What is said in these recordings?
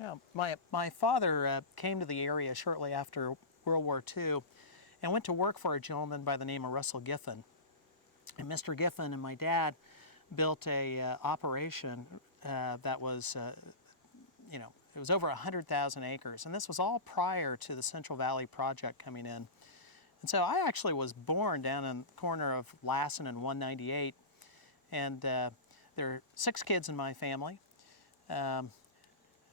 Yeah, my father came to the area shortly after World War II and went to work for a gentleman by the name of Russell Giffen. And Mr. Giffen and my dad built a operation that was, it was over 100,000 acres. And this was all prior to the Central Valley Project coming in. And so I actually was born down in the corner of Lassen and 198. And there are 6 kids in my family.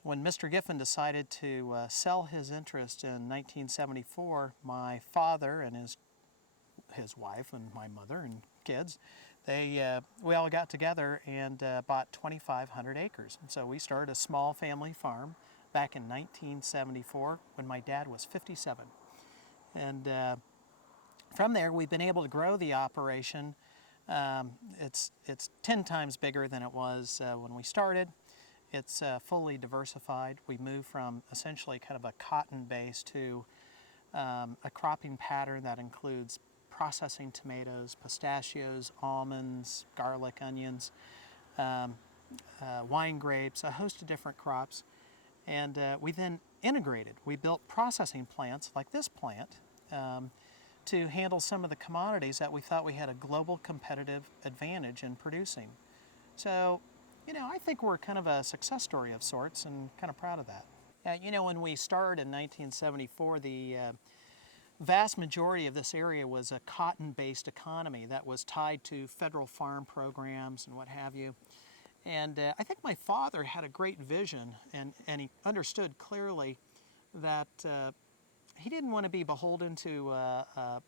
When Mr. Giffen decided to sell his interest in 1974, my father and his wife and my mother and kids, we all got together and bought 2,500 acres. And so we started a small family farm back in 1974 when my dad was 57. And from there, we've been able to grow the operation. It's 10 times bigger than it was when we started. It's fully diversified. We moved from essentially kind of a cotton base to a cropping pattern that includes processing tomatoes, pistachios, almonds, garlic, onions, wine grapes, a host of different crops. And we then integrated. We built processing plants like this plant to handle some of the commodities that we thought we had a global competitive advantage in producing. So, I think we're kind of a success story of sorts and kind of proud of that. When we started in 1974, the vast majority of this area was a cotton-based economy that was tied to federal farm programs and what have you. And I think my father had a great vision, and he understood clearly that he didn't want to be beholden to a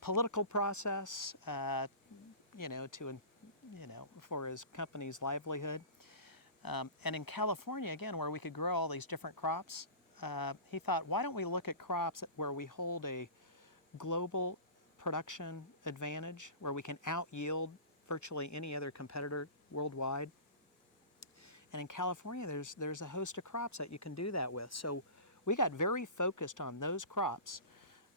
political process, for his company's livelihood. And in California, again, where we could grow all these different crops, he thought, why don't we look at crops where we hold a global production advantage, where we can out-yield virtually any other competitor worldwide. And in California, there's a host of crops that you can do that with. So we got very focused on those crops,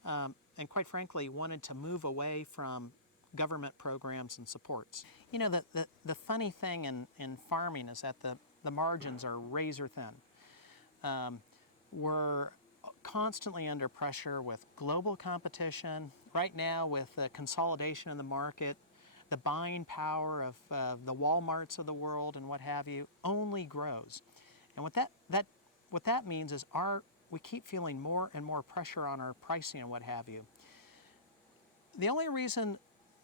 and quite frankly, wanted to move away from government programs and supports. The funny thing in farming is that the margins are razor thin. We're constantly under pressure with global competition. Right now, with the consolidation in the market, the buying power of the Walmarts of the world and what have you only grows. And what that means is we keep feeling more and more pressure on our pricing and what have you. The only reason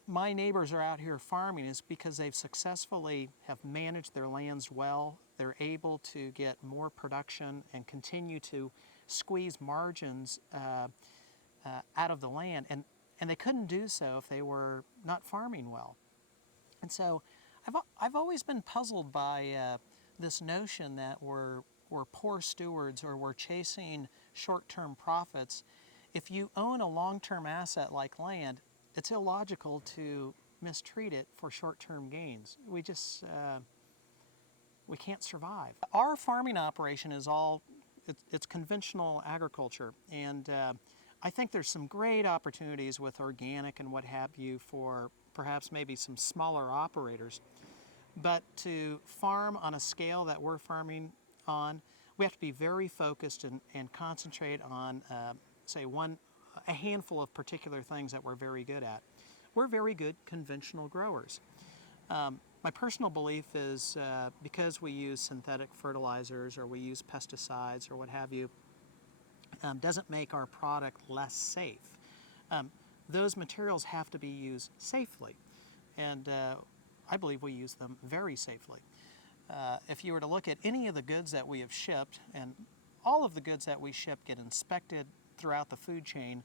my neighbors are out here farming is because they've successfully have managed their lands well. They're able to get more production and continue to squeeze margins out of the land, and they couldn't do so if they were not farming well. And so I've always been puzzled by this notion that we're poor stewards or we're chasing short-term profits. If you own a long-term asset like land, it's illogical to mistreat it for short-term gains. We just, we can't survive. Our farming operation is it's conventional agriculture, and I think there's some great opportunities with organic and what have you for perhaps maybe some smaller operators. But to farm on a scale that we're farming on, we have to be very focused and concentrate on, say, a handful of particular things that we're very good at. We're very good conventional growers. My personal belief is because we use synthetic fertilizers or we use pesticides or what have you, doesn't make our product less safe. Those materials have to be used safely, and I believe we use them very safely. If you were to look at any of the goods that we have shipped, and all of the goods that we ship get inspected throughout the food chain,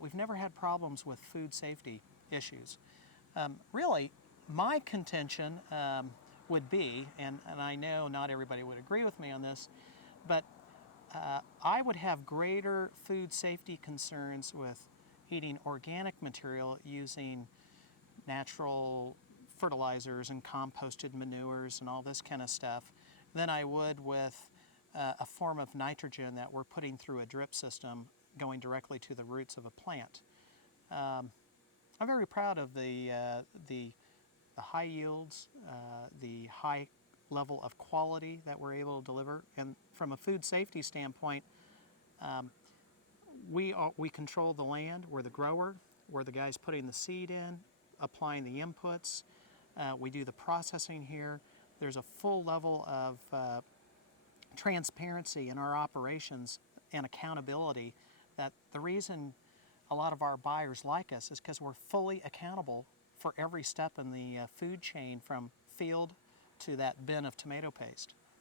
we've never had problems with food safety issues. Really, my contention would be, and I know not everybody would agree with me on this, but I would have greater food safety concerns with eating organic material using natural fertilizers and composted manures and all this kind of stuff than I would with a form of nitrogen that we're putting through a drip system going directly to the roots of a plant. I'm very proud of the high yields, the high level of quality that we're able to deliver. And from a food safety standpoint, we control the land. We're the grower. We're the guys putting the seed in, applying the inputs. We do the processing here. There's a full level of transparency in our operations and accountability, that the reason a lot of our buyers like us is because we're fully accountable for every step in the food chain, from field to that bin of tomato paste.